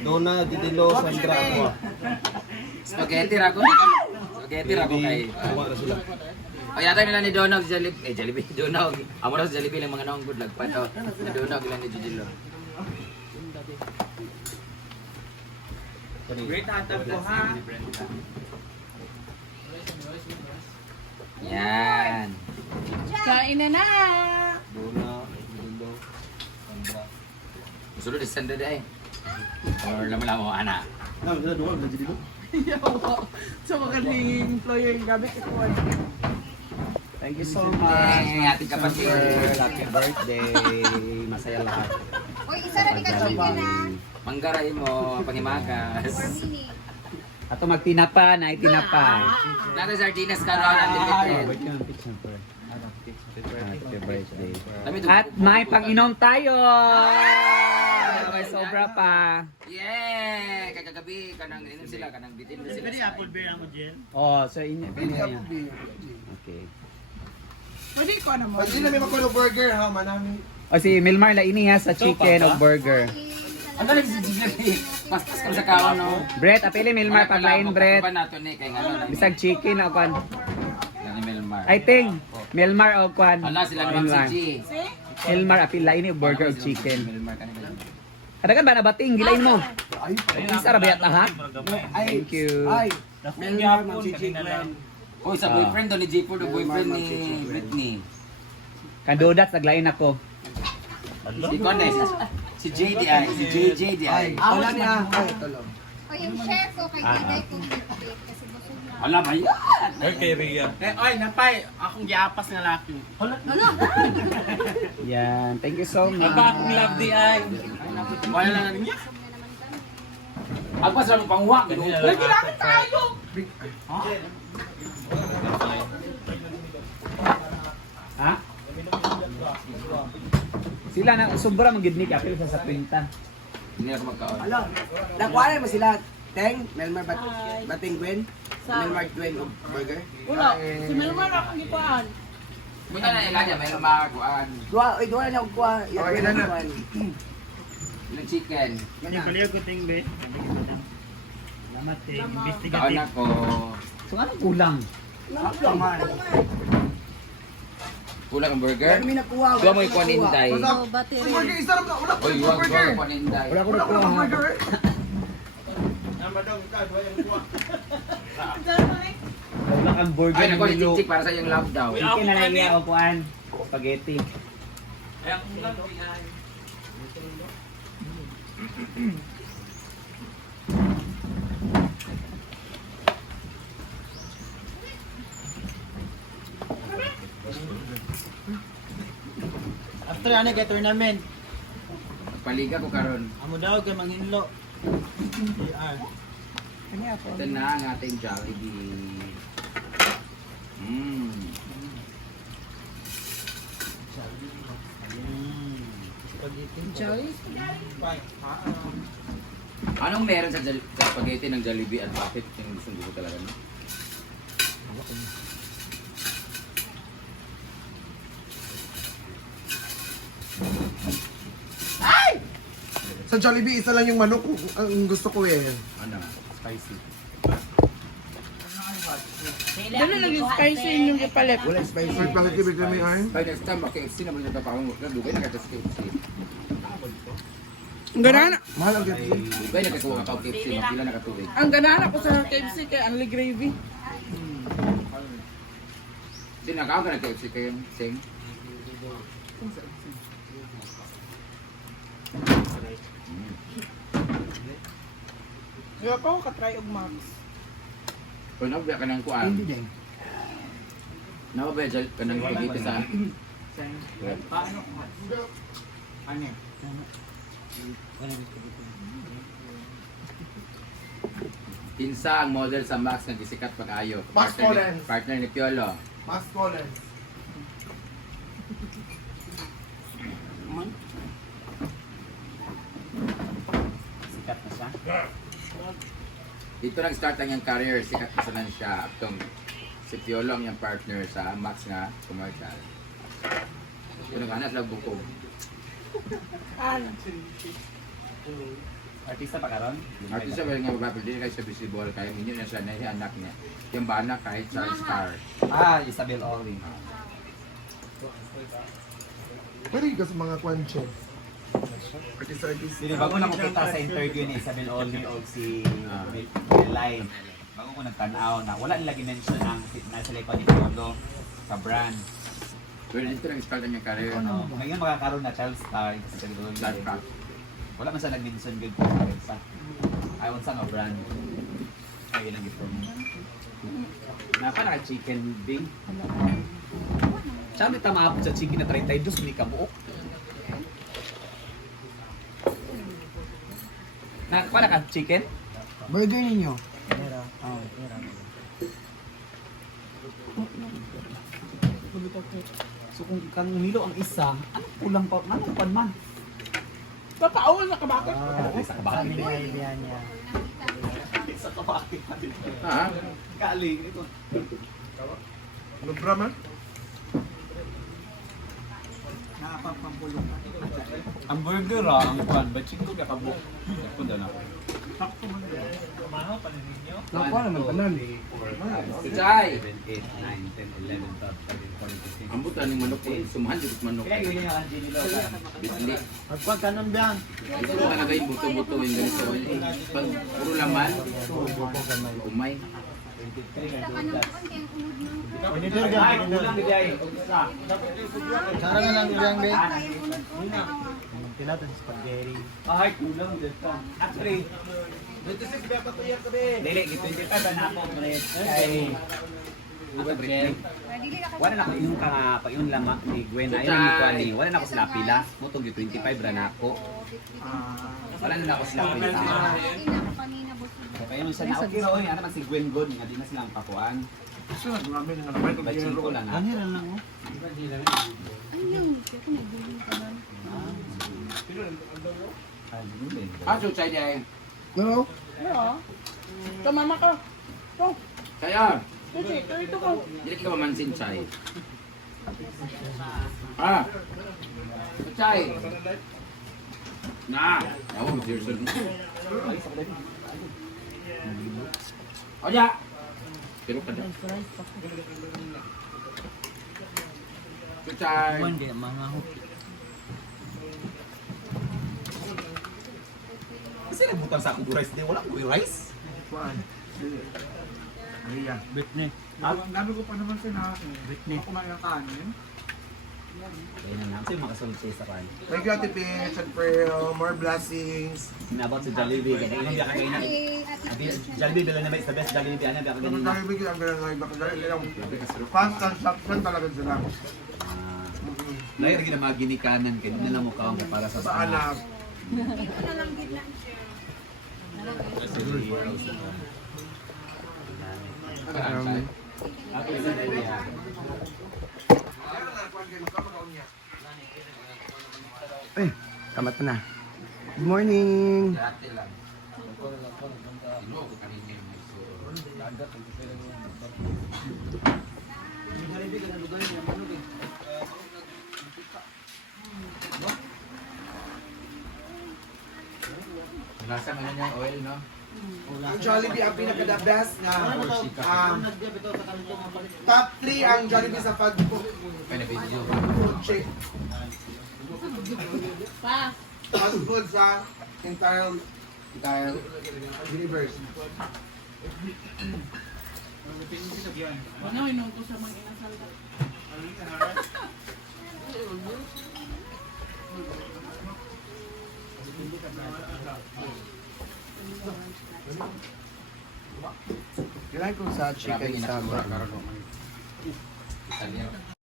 Dona, Didilo, Sandra, ako. Spaghetti ra ko. Spaghetti ra ko kay. Tuwa na sila. Ay yata nila ni Donald Jollibee, Donald. Amo na sa Jollibee lang mga naong good lagpat oh. Ni Donald lang ni Jujilo. Great atap ko ha. Yan. Kain na na! Dona, Didilo, Sandra. Musulod is Sandra day. Or laman mo ana. Nah, sila Dona, Didilo. Yawa. So, magaling employer yung gabi ko. Thank you so much. Hey, ate kapatid. Happy birthday. Masaya lahat. Uy, isa na ka chicken ha. Manggaray mo pangimagas. For mini. Ato magtinapa na itinapa. Naga sardinas karon unlimited. Happy birthday. Kami At may pang-inom tayo. May sobra pa. Yeah! Kay kagabi kanang inom sila kanang bitin na sila. Pwede apple beer ang Jen. Oh, so inyo. Okay. Pwede ko naman. Pwede na may makulo burger ha, manami. O si Milmar la ini ha sa chicken o burger. Ang galing si Jiggy. Paspas kam sa kaon no. Bread, apili Milmar paglain bread. Pa nato ni kay ngano. Bisag chicken o kwan. Ni Melmar. I think Milmar o kwan. Ala sila ni Ma'am si G. Milmar apil lain ni burger o chicken. Melmar kanila. Kadagan ba na bating gilain mo? Isa ra bayat ha? Thank you. Melmar, mag-chicken lang. Oy sa boyfriend do ni J do boyfriend ni Britney. Kandudat naglain ako. Si Cones. Si JD ay, si JJ di ay. Wala niya. Ay, tulog. O yung share ko kay Diday kong bitbit kasi busog na. Ala ba yan? Okay, Ria. Oy, napay, akong giapas nga laki. Yan, thank you so much. Aba akong love di ay. Wala lang niya. Agpas lang pangwa. Lagi namin tayo! Ha? Sila na sobra magid ni apil sa kwenta. Hindi ako magkaon. Nakuha mo sila, Teng, Melmar Bating Gwen, Melmar Gwen o Burger. Wala. Si Melmar akong gikuhaan. Punta na ilaga, may lumakuan. Duwa na ako kuha. Okay na na. Ng chicken. Hindi ko liya ko ting be. Salamat ting Kaon investigative. ako. So ano kulang? Kulang ang burger. Kami nakuha. Duwa mo ikuan inday. Oh, battery. Burger, isa lang ka. Wala ko Oy, yung wag burger. ko kuan inday. Wala ko Wala ko ng burger. Wala kang burger Ay, ni nako si Milo. Chick para sa iyong love daw. Chicken na lang iya o kuan. Spaghetti. Ay, akong love di ay. After ano kay tournament, Paliga ko karon. amo daw kay manghinlo. PR. Ito na ang ating Jollibee. Joy? Anong meron sa spaghetti ng Jollibee at bakit yung gusto ko talaga? No? Sa Jollibee, isa lang yung manok. Ang gusto ko eh. Ano? Spicy. Dali lagi spicy yung ipalit. Wala spicy. May pakikibig kami ay. By next time, KFC naman yung tapakang dugay na kasi KFC. Ang ganana. Mahal ang KFC. Dugay na kasi kung ako KFC, mapila na katubig. Ang ganana ko sa KFC kay only gravy. Sinakaw ka na KFC kayo, Sing? Kaya pa ako katry og Max. Kung nababiya ka ng kuan. Hindi din. Nababiya ka ng spaghetti sa... Pinsa ang model sa Max na gisikat pag-ayo. Max Collins. Partner ni Piolo. Mas Collins. Sikat na siya. Dito nag-start ang yung career, sikat na sana siya. Itong si Piolo ang yung partner sa Max nga commercial. Ito nag-anas lang bukog. Ano? Artista pa karon? Artista ba nga babae, hindi kayo sa visible, kaya minyo na siya na yung anak niya. Yung bana kahit sa star. Ah, Isabel Ori. Pwede ka sa mga kwanche. Artista. Dili bago na ko kita sa interview ni Isabel Ori o si Live. Bago ko nagtanaw na wala nila gimension ang nasa likod ni Pablo sa brand. Pero dito lang start ang yung career. Ano, ngayon makakaroon na child star kasi sa Isabel Blood Ori. pack. Wala man sa nag-mention good sa ayaw sa nga brand. Ay ilang gito. Napa na chicken bing. Sabi ta maabot sa chicken na 32 ni kabuok. Na para ka chicken? Burger ninyo. So kung kang nilo ang isa, ano kulang pa? Ano pa man? Papaawan na kabakot. Sa kabakit. Sa kabakit. Ha? Kaling ito. Lubra man? Ang burger ang kwan, but chicken ka kabuk. Ito na. Nakuha naman tanan. Kuchay! 7, 8, 9, 10, 11, 12, 13, 14, 15. Ang buta ng manok ko, sumahan dito sa manok. Kaya yun yung kanji nila. Bitli. Pagkanon biyan. Ito ko talaga yung buto-buto yung ganito. Pag puro laman, umay. Sa kanang kuan kay unod nang Ay, kulang di ay. Sana nga lang biyan be. kay unod ko na awa. Tinatan spaghetti. Ay, kulang dito. Actually, 26 ba patuyang ka be? dili, gito hindi pa ba na ako. Kay, Dili na wala na ko yung ka pa yung lama ni Gwen ayon ni Kwan ni wala na ako sila pila mutog yung 25 ra na ako wala na ako sila pila ina ko kanina busog. kaya yung isa na okay raw ano man si Gwen God nga di na silang pakuan Marami na naman ito. bachin ko lang ha Kanira lang oh. Ano yung kaya kung nagbuling ka man. Ah, Kuchay niya eh. No? Ano? Tumama ka. Ito. Kaya, Ito ka. hindi ka mamansin, Chay. Ah! Kuchay! Na! Ako, mag-seriously. Oya! Pero ka na. Kuchay! Hindi mga kasi nagbutang sa akong rice di wala ko rice Britney. Ang dami ko pa naman sinabi. Britney. Kumain ng kanin. ayun na naman yung makasulti sa kan Thank you, Ate Peach and Pearl. More blessings. inabot sa Jollibee kaya inom biya kagay na Jollibee bila na ba is the best Jollibee ano biya kagay Naman na tayo bigyan ang ganang live. Fast consumption talaga sila. Lain lagi na mga ginikanan kaya hindi na mukha ang para sa Sa anak. Dito na lang gid na siya. Ay, kamat na. Good morning. Dati lang. Ano ko kanina yung may suro. Lasa mo na niya oil, no? Ang Jollibee ang pinaka-the best na top 3 ang Jollibee sa pag-cook. May na-video. Food chain. Pa. Fast food sa entire universe. Ano inom ko sa mga inasal. Kailangan ko sa Grabe chicken inasura samba. karon mo. Italiano.